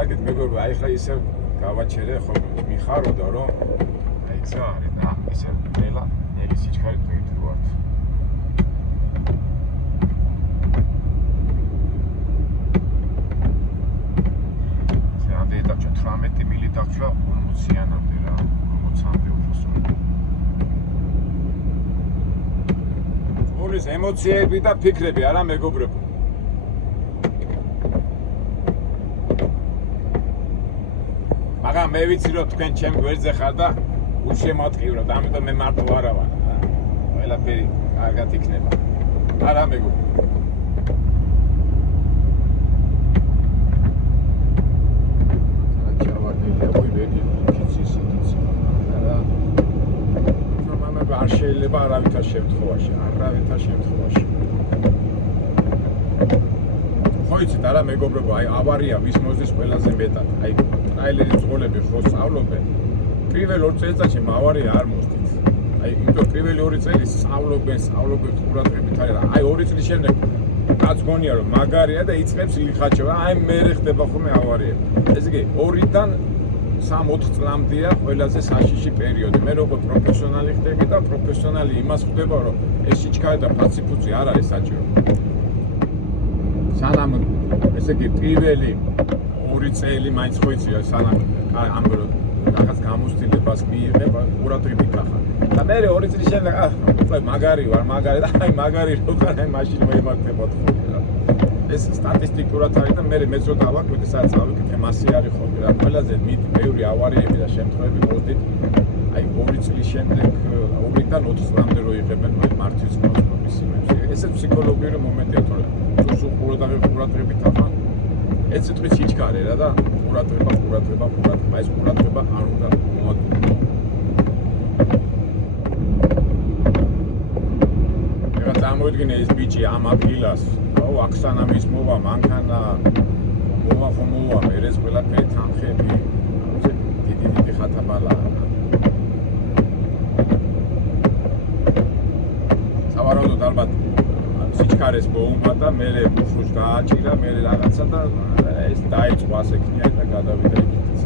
აგეთ მეგობრებო აი ხა ისე გავაჩერე ხო მიხაროდა რომ აი ეს არის და ისე ნელა ნელი სიჩქარე თქვით ვართ სამდე დაჭა 18 მილი დაჭა 40-იანამდე რა 40-ამდე უფრო სწორად გამოვიდეს ემოციები და ფიქრები, არა მეგობრებო. მაგრამ მე ვიცი რომ თქვენ ჩემ გვერდზე ხარ და უშემატკივრობთ, ამიტომ მე მარტო არა ვარ. ყველაფერი კარგად იქნება. არა მეგობრებო. არ შეიძლება არავითარ შემთხვევაში. ხო იცით არა მეგობრებო, აი ავარია ვის მოზის ყველაზე მეტად. აი ტრაილერის ძღოლები ხო სწავლობენ. პირველ 2 წელიწადში ავარია არ მოსდით. აი იმიტომ პირველი 2 წელი სწავლობენ ყურადღებით არის. აი 2 წლის შემდეგ კაც გონია რომ მაგარია და იწყებს ლიხაჩება. აი მე ხდება ხოლმე ავარია. ესე იგი 2-დან 3-4 წლამდეა ყველაზე საშიში პერიოდი. მე როგორ პროფესიონალი ხდები და პროფესიონალი იმას ხდება, რომ ეს სიჩქარე და ფაციფუცი არ არის საჭირო. სანამ ესე იგი პირველი 2 წელი მაინც ხო იცი, სანამ ამბრო რაღაც გამოცდილებას მიიღება, ყურადღებით ახლა. და მე 2 წლის შემდეგ მაგარი და აი მაგარი რო ხარ, აი მაშინ მოიმართება თქო. ეს სტატისტიკურად არის და მე მეცოდა ავაკვირდი სადაც ავიკეთე მასე არის ხოლმე რა ყველაზე ბევრი ავარიები და შემთხვევები მოვდით აი 2 წლის შემდეგ 2-დან 4 წლამდე რო იღებენ მართვის მოწმობის იმებს. ესე ფსიქოლოგიური მომენტია თორე თუ სულ ყურადღებით ახლა ეს სიტყვი სიჩქარე რა და ყურადღება ეს ყურადღება არ უნდა მოადგილო. ეხლა წარმოიდგინე ეს ბიჭი ამ ადგილას აქსანა მის მოვა მანქანა მოვა მერეს ყველაფერი თანხები დიდი ხათაბალა სავარაუდოდ ალბათ სიჩქარეს მოუმა და მე ბუშუშ გააჭირა მე რაღაცა და ეს დაიწყო ასე ქნია და გადავიდა იქით.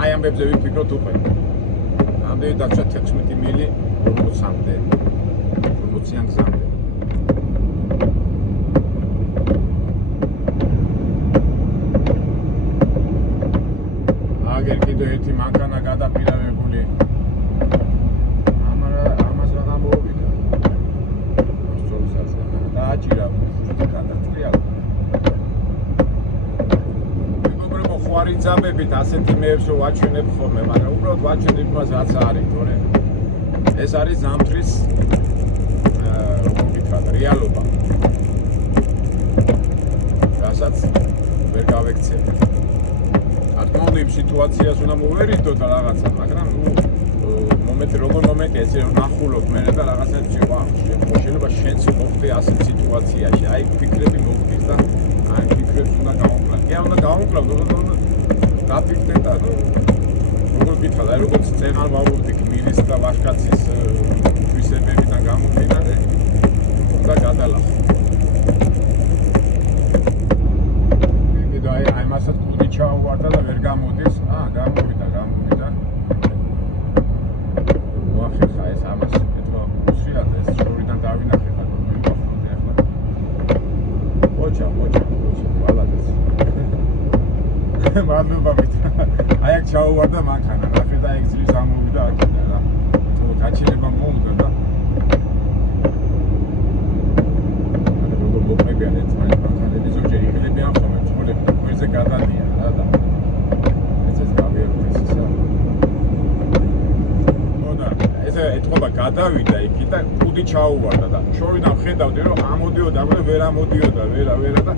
აი ამბებზე ვიფიქროთ უკვე ამდენი დაგჭა 16 მილი 40-მდე 40-იან გზამდე. აგერ კიდე ერთი მანქანა გადაპირავებული. ამას რა გამოვიდა? სწორსაც დააჭირა ფუძი გადაწყვია. მეგობრებო ხო არ იცამებით ასეთი მეებს რომ ვაჩვენებ ხოლმე, მაგრამ უბრალოდ ვაჩვენებ იმას რაც არის, თორე ეს არის ზამთრის როგორ ვთქვათ, რეალობა. რასაც ვერ გავექცევით. რა თქმა უნდა, იმ სიტუაციას უნდა მოვერიდოთ და რაღაცა, მაგრამ როგორ მომენტია ესე რომ ნახულობ მე და რაღაცა შეიძლება შენც მოხდე ასეთ სიტუაციაში. აი ფიქრები მოვხდის და აი ფიქრებს უნდა გავუმკლავ. კი უნდა გავუმკლავ, დაფიქრდე და როგორ ვთქვათ, აი როგორც წეღარ ვავუხდი გმირის და ვაშკაცის თვისებებიდან გამომდინარე და გადალახო. აი მასაც კუდი ჩაუვარდა და ვერ გამოდის. გამოვიდა. მოახერხა ეს ამას ეთქვა უსიათ ეს შორიდან დავინახე ხარ რომ მივახონდე ახლა. ოჩა ვალადაც. მადლობა მით. აი აქ ჩაუვარდა მანქანა, ნახე და ეგ ძლის ამოვიდა აქედან რა. თუ გაჩილება მოუნდა და როგორ მოყებიან ეს მანქანები ზოგჯერ იღლებიან ხოლმე ძღოლები გვერდზე გადადიან რა და ეს გავიაროთ ისა. ესე ეთქობა გადავიდა იქით და კუდი ჩაუვარდა და შორიდან ხედავდი რომ ამოდიოდა და ვერ ამოდიოდა ვერა და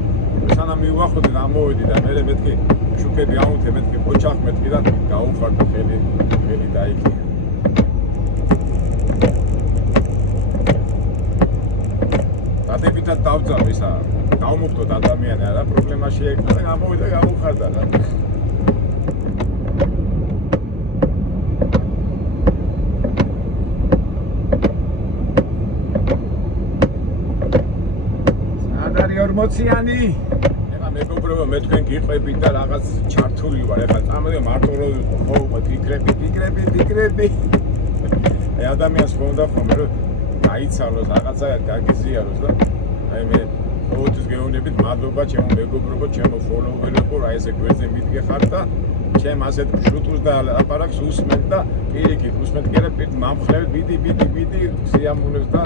სანამ მივახოდი და ამოვედი და მე მეთქი შუქები აუნთე მეთქი ოჩახ მეთქი და გაუხარდა ხელი დაიქნია. დადებითად დავძაბ ისა დავმოხდოდ ადამიანი არა პრობლემა შეექმნა და გამოვიდა გაუხარდა რა. ადარი 40-იანი. ეხლა მეგობრებო მე თქვენ გიყვებით და რაღაც ჩართული ვარ. ეხლა წამოდი მარტო რო ხო ფიქრები. აი ადამიანს ხო უნდა ხომ რომ გაიცალოს რაღაცა გაგიზიაროს და აი მე ოთის გეუბნებით მადლობა ჩემო მეგობრებო, ჩემო ფოლოვერებო, რა ესე გვერდზე მიდგეხარ და ჩემ ასეთ შუტუს და აპარაკს უსმენთ და პირიქით უსმენთ კიდე პირ მომხლევ ბიდი სიამოვნებს და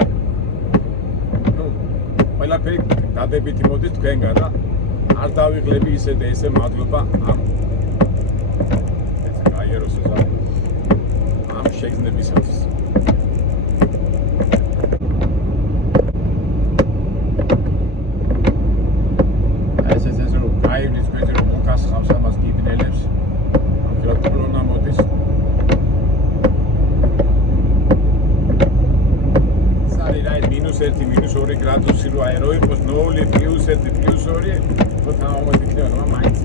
ნუ ყველაფერი დადებითი მოდის თქვენგან და არ დავიღლები ისე და ესე მადლობა ამ ეს გაიეროს ეს ამ შეგრძნებისათვის აივლის გვერდზე რომ უკასხავს ამას გიბნელებს ამხელა კოლონა მოდის სარი რაი -1 -2 გრადუსი რო აი რო იყოს 0 +1 +2 თოთა მომენტი იქნება მაინც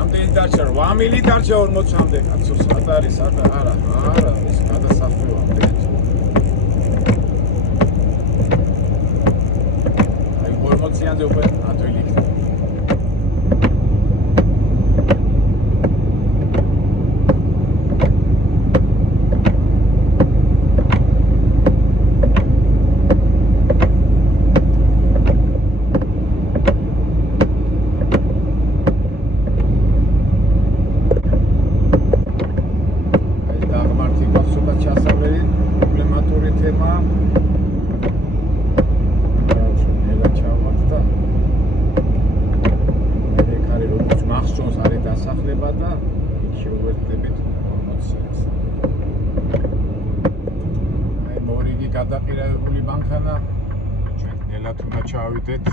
ამდენი დარჩა 8 მილი დარჩა 40-მდე კაცო სად არის არა ეს გადასახველა ზე უკვე ათვილი იქნება. ეს დაღმართება ცოტა ჩასავალი პრობლემატური თემაა. დასახლება და იქ შევერთდებით პრომოციას. აი მორიგი გადაყირებული მანქანა ჩვენ ნელად უნდა ჩავიდეთ.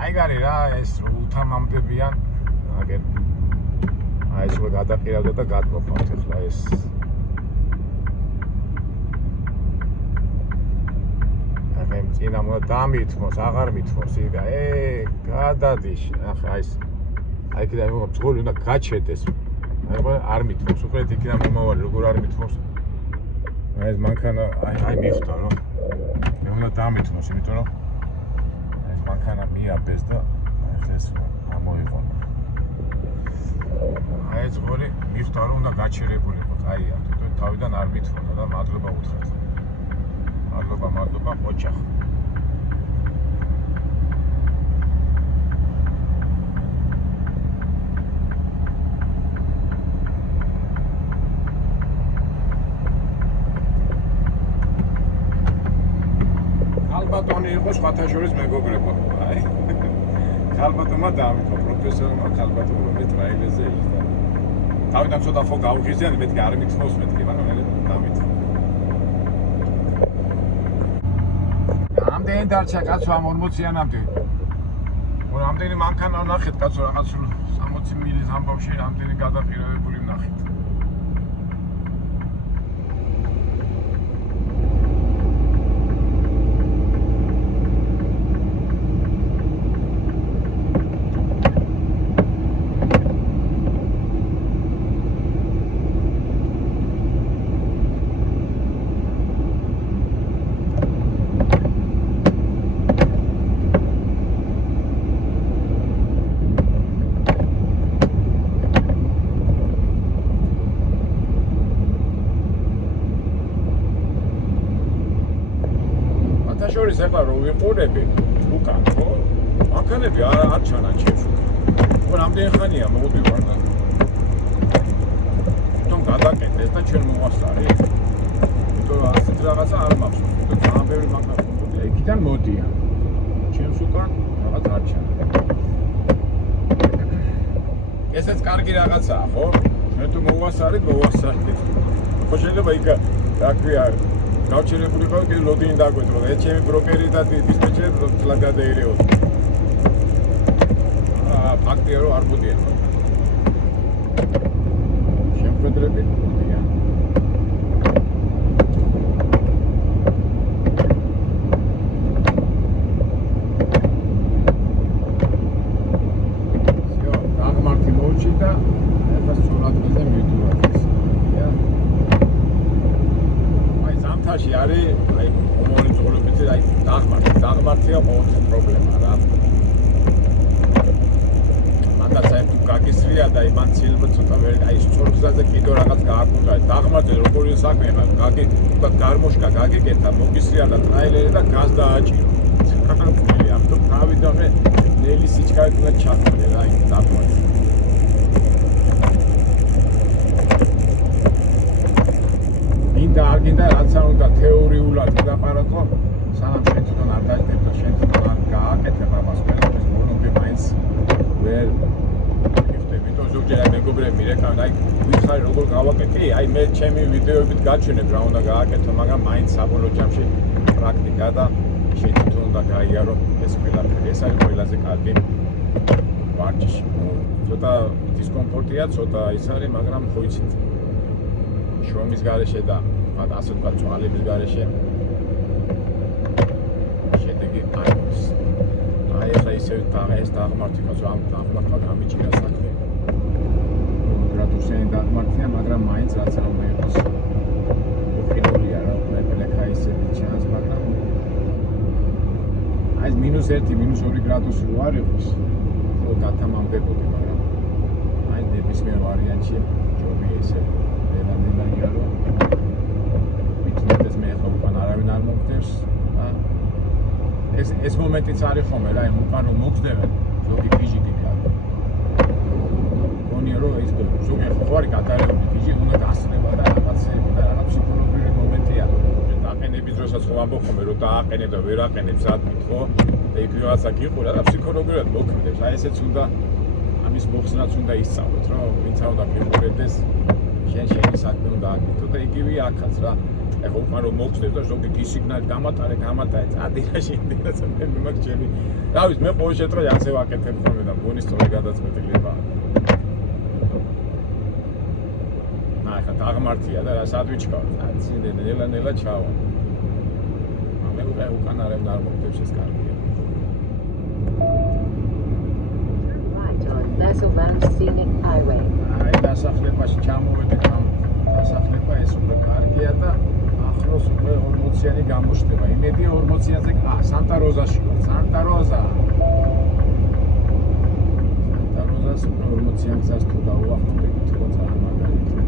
აი გარი რა ეს უთამამდებიან აგერ აი ეს რო გადაყირავდა და გადმოხვალთ ახლა ეს აი წინა მოა დამითმოს აღარ მithmos იგა გადადიშ ახლა ეს აი კიდე მძღოლი უნდა გაჩერდეს. აი არ მithmos უყურეთ იქიდან მომავალი როგორ არ მithmos. აი ეს მანქანა აი მიხვდა რომ მე უნდა დამithmos იმიტომ რომ ეს მანქანა მიაბეს და ეს ამოიღონა. აი ეს მძღოლი მიხვდა რომ უნდა გაჩერებული იყოს. აი თავიდან არ მithmos და მადლობა უთხრათ. მადლობა ოჩახ. ალბათონი იყო სხვათა შორის მეგობრებო. აი ალბათომა დავიქო პროფესორმა ალბათომა მე ტრაილერზე იყო. თავიდან ცოტა ხო გავღიზიანი მეთქი არ მithmos მეთქი მაგრამ მე დამithmo. ამდენი დარჩა კაცო ამ 40-იანამდე. ამდენი მანქანა ვნახეთ კაცო რაღაც 60 მილის ამბავში ამდენი გადაყირებული ვნახეთ. შორის ახლა რო ვიყურები უკან ხო მანქანები არ ჩანან ჩემს უკან რამდენი ხანია მოვდივარ და თვითონ გადაკეთეს და ჩვენ მოვასწარი იმიტომ რომ ასეთ რაღაცა არ მახსოვს და ძალიან ბევრი მანქანა მოდია იქიდან მოდიან ჩემს უკან რაღაც არ ჩანან ესეც კარგი რაღაცაა ხო ჩვენ თუ მოვასწარით ხო შეიძლება იქ რა ქვია გავჩერებული ყავ კი ლოდინი დაგვეთქვა და ჩემი ბროკერი და დისპეჩერი თლად გადაირეოთ. ფაქტია რომ არ მოდიან. შემხედრები მოდიან. всё, დაღმართი მოუჩი და ეხლა სურათზე მივდივართ. ზამთარში არის აი მომავალი ძღოლებით აი დაღმართია ყოველთვის პრობლემა რა. მანდაც აი თუ გაგისრია და აი მან ცილმა ცოტა ვერ აი სწორ გზაზე კიდევ რაღაც გააკუთა. დაღმართზე როგორი საქმეა გაგი გარმოშკა გაგიკეთა მოგისრია და ტრაილერი და გაზ დააჭირო. ნელი ამიტომ თავიდანვე ნელი სიჩქარით უნდა ჩახმარე რა იქ დაყვათ მინდა არ გინდა რაც არ უნდა თეორიულად ვილაპარაკო სანამ შენ თვითონ არ დაждებ და შენ თვითონ არ გააკეთებ ამას ყველაფერს მონობი მაინც ვერ ზოგჯერ მეგობრები მირეკავენ აი ვიხარ როგორ გავაკეთე აი მე ჩემი ვიდეოებით გაჩვენებ რა უნდა გააკეთო მაგრამ მაინც საბოლოო ჯამში პრაქტიკა და შენ თვითონ უნდა გაიარო ეს ყველაფერი ეს არის ყველაზე კარგი ვარჯიში ცოტა დისკომფორტია ცოტა ის არის მაგრამ ხო იცით შრომის გარეშე და ასე ვთქვათ წვალების გარეშე შედეგი არის აი ახლა ისე ეს დაღმართებას ამ დაღმართვა გამიჭირა საქმე გრადუსიანი დაღმართია მაგრამ მაინც რაც არ უნდა იყოს უხილულია რა პლეკა ისე ჩანს მაგრამ აი -1 -2 გრადუსი რო არ იყოს ხო დათამამდებოდი მაგრამ აი ნებისმიერ ვარიანტში ჯობია ისე ნელა რო მithumetes მე ახლა უკან არავინ არ მოგდებს ეს მომენტიც არის ხოლმე რა იმ უკან რომ მოგდებენ ზოგი ფიჟი გიქა გონია რომ ის ზოგი ხო არის გადარეული ფიჟი უნდა გასწრება და რაღაცები და რაღაც ფსიქოლოგიური მომენტია დააყენების დროსაც ხო ამბობ ხოლმე რომ დააყენებ და ვერ აყენებს ადმით ხო და იქ რაღაცა გიყურა და ფსიქოლოგიურად მოქმედებს აი ესეც უნდა ამის მოხსნაც უნდა ისწავლოთ რომ ვინც არ უნდა გიყურებდეს შენი საქმე უნდა აკეთო და იგივე აქაც რა ეხლა უკან რომ მოგხდებ და ზოგი გისიგნალ გამატარე წადი რა შენდაც მე მაგ ჩემი რა ვიცი მე ყოველ შემთხვევაში ასე ვაკეთებ ხოლმე და მგონი სწორი გადაწყვეტილება ახლა დაღმართია და რა სად ვიჩქავ წინდე ნელა ჩავა მე უკან არავინ არ მოგდებს ეს კარგია აი დასახლებაში ჩამოვედით ამ დასახლება ეს უკვე კარგია და ახლოს უკვე 40-იანი გამოჩნდება. იმედია 40-იანზე სანტა-როზაში ვარ. სანტა-როზას უკვე 40-იანსაც თუ დავუახლოვდეთ, თქო ძალიან მაგალითია.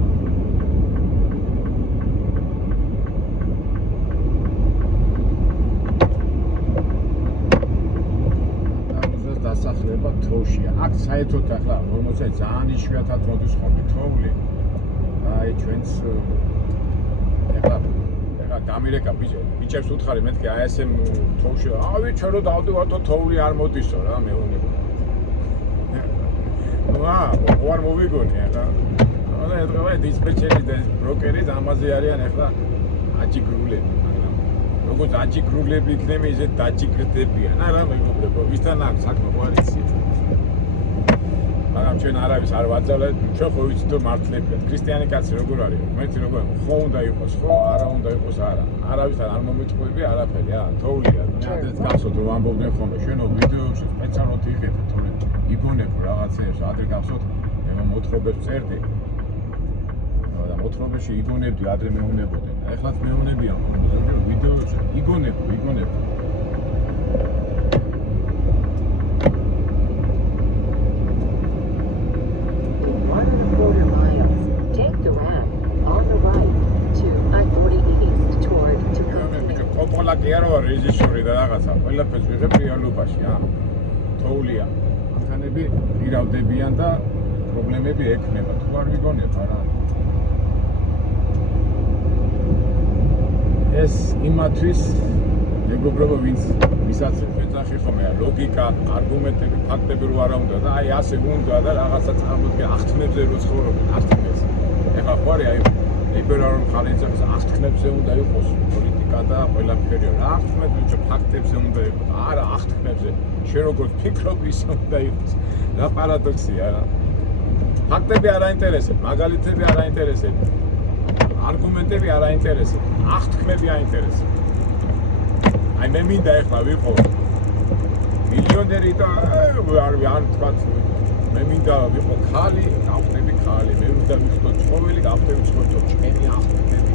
სანტა-როზას დასახლება თოვლშია. აქ საერთოდ ახლა 40-იანი ძალიან იშვიათად მოდის ხოლმე თოვლი. აი ჩვენს ეხლა დამირეკა ბიჭებს უთხარი მეთქი აი ესე თოვლში ავი ჩვენ რო დავდივართო თოვლი არ მოდისო რა მეუბნება ნუ არ მოვიგონი ახლა და ეთქვა დისპეჩერი და ბროკერი ამაზე არიან ახლა აჯიგრულები მაგრამ როგორც აჯიგრულები იქნება ისე დაჯიგრდებიან არა მეგობრებო ვისთან აქვს საქმე ხო არის მაგრამ ჩვენ არავის არ ვაძალეთ, ჩვენ ხო ვიცით რომ მართლებია. ქრისტიანი კაცი როგორ არის? მეთი როგორ ხო უნდა იყოს, ხო, არა უნდა იყოს, არა. არავისთან არ მომიტყვები არაფერი, თოვლია. მე გახსოვთ რომ ამბობდნენ ხოლმე, შენო ვიდეოებში სპეციალურად იღებთ, თორე იგონებ რაღაცეებს, ადრე გახსოვთ, მე მოთხრობებს წერდი. და მოთხრობებში იგონებდი, ადრე მეუნებოდი. ეხლაც მეუნებიან ხოლმე ზოგიერთ ვიდეოებში, იგონებ. რეჟისორი და რაღაცა ყველაფერს ვიღებ რეალობაში თოვლია მანქანები ირავდებიან და პრობლემები ექნება თუ არ ვიგონებ არა ეს იმათვის მეგობრებო ვისაც ეძახი ხოლმე ლოგიკა არგუმენტები ფაქტები რო არა უნდა და აი ასე უნდა და რაღაცა წარმოდგენ აღთქმებზე რო ცხოვრობენ აღთქმებს ეხლა ხო არის აი ლიბერალურ მხარეზე აღთქმებზე უნდა იყოს პოლიტიკა და ყველაფერი რა აღთქმებზე ფაქტებზე უნდა იყოს არა აღთქმებზე შენ როგორ ფიქრობ ის უნდა იყოს რა პარადოქსია რა ფაქტები არ აინტერესებს მაგალითები არ აინტერესებს არგუმენტები არ აინტერესებს აღთქმები აინტერესებს აი მე მინდა ეხლა ვიყო მილიონერი და არ თქვა მე მინდა ვიყო ხალი, გავხდები ხალი, მე მინდა ვიხდო ცხოველი, გავხდები ცხოველი, ჩემი აღთქმები.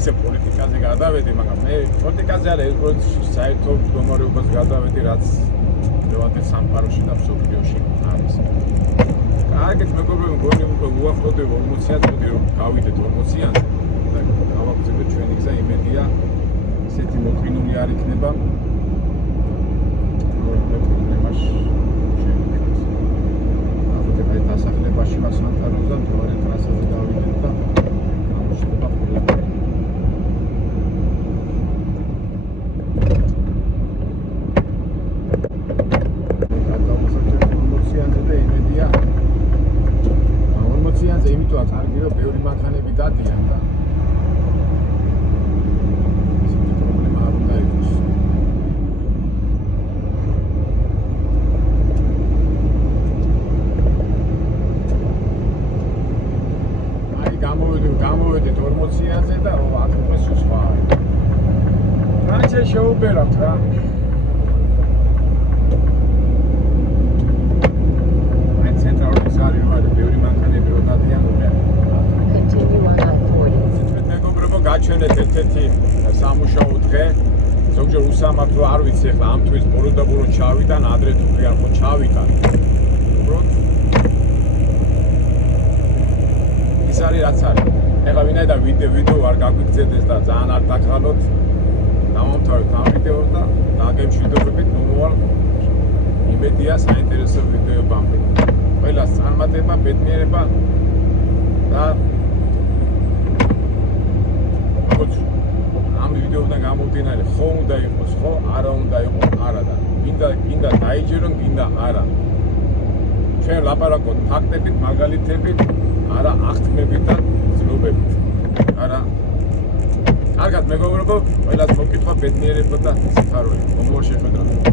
ისე პოლიტიკაზე გადავედი, მაგრამ მე პოლიტიკაზე არა, ეს საერთო მდგომარეობას გადავედი, რაც ლევანტის სამყაროში და მსოფლიოში არის. კარგით მეგობრებო, მგონი უკვე უახლოვდება 40-იანს, მოდი რომ გავიდეთ 40-იანზე და გავაგზავნოთ ჩვენი გზა, იმედია ისეთი მოყინული არ იქნება. პრობლემაში შეგვიძლია. ალბათ ეს დასახლებაში მასანტაროზე თავარი ტრასაზე დავიდეთ და გამოჩნდება ყველა. იმიტომ კარგი რომ ბევრი მანქანები დადიან და ისეთი პრობლემა არ უნდა იყოს. აი გამოვედით 40-ზე და აქ უკვე სხვა. რაიჩე შეუბერავთ რა. გაჩვენეთ ერთ-ერთი სამუშაო დღე. ზოგჯერ უსამართლო არ ვიცი ახლა ამ თვის ბორო და ბორო ჩავიდან ადრე თუ კი არ ხო ჩავიდან. უბრალოდ ის არის რაც არის. ეხლა ვინაიდან ვიდეო არ გაგვიგზელდეს და ძალიან არ დაგხალოთ. დავამთავრებთ ამ ვიდეოს და დაგემშვიდობებით მომავალ იმედია საინტერესო ვიდეოებამდე. ყველას წარმატება, ბედნიერება და ამ ვიდეოდან გამომდინარე ხო უნდა იყოს ხო, არა უნდა იყოს არა და გინდა დაიჯერონ, გინდა არა. ჩვენ ლაპარაკობთ ფაქტებით, მაგალითებით, არა აღთქმებით და ცნობებით. არა. კარგად მეგობრებო, ყველას მოგკითხვა ბედნიერება და სიხარული. მომავალ შეხვედრამდე.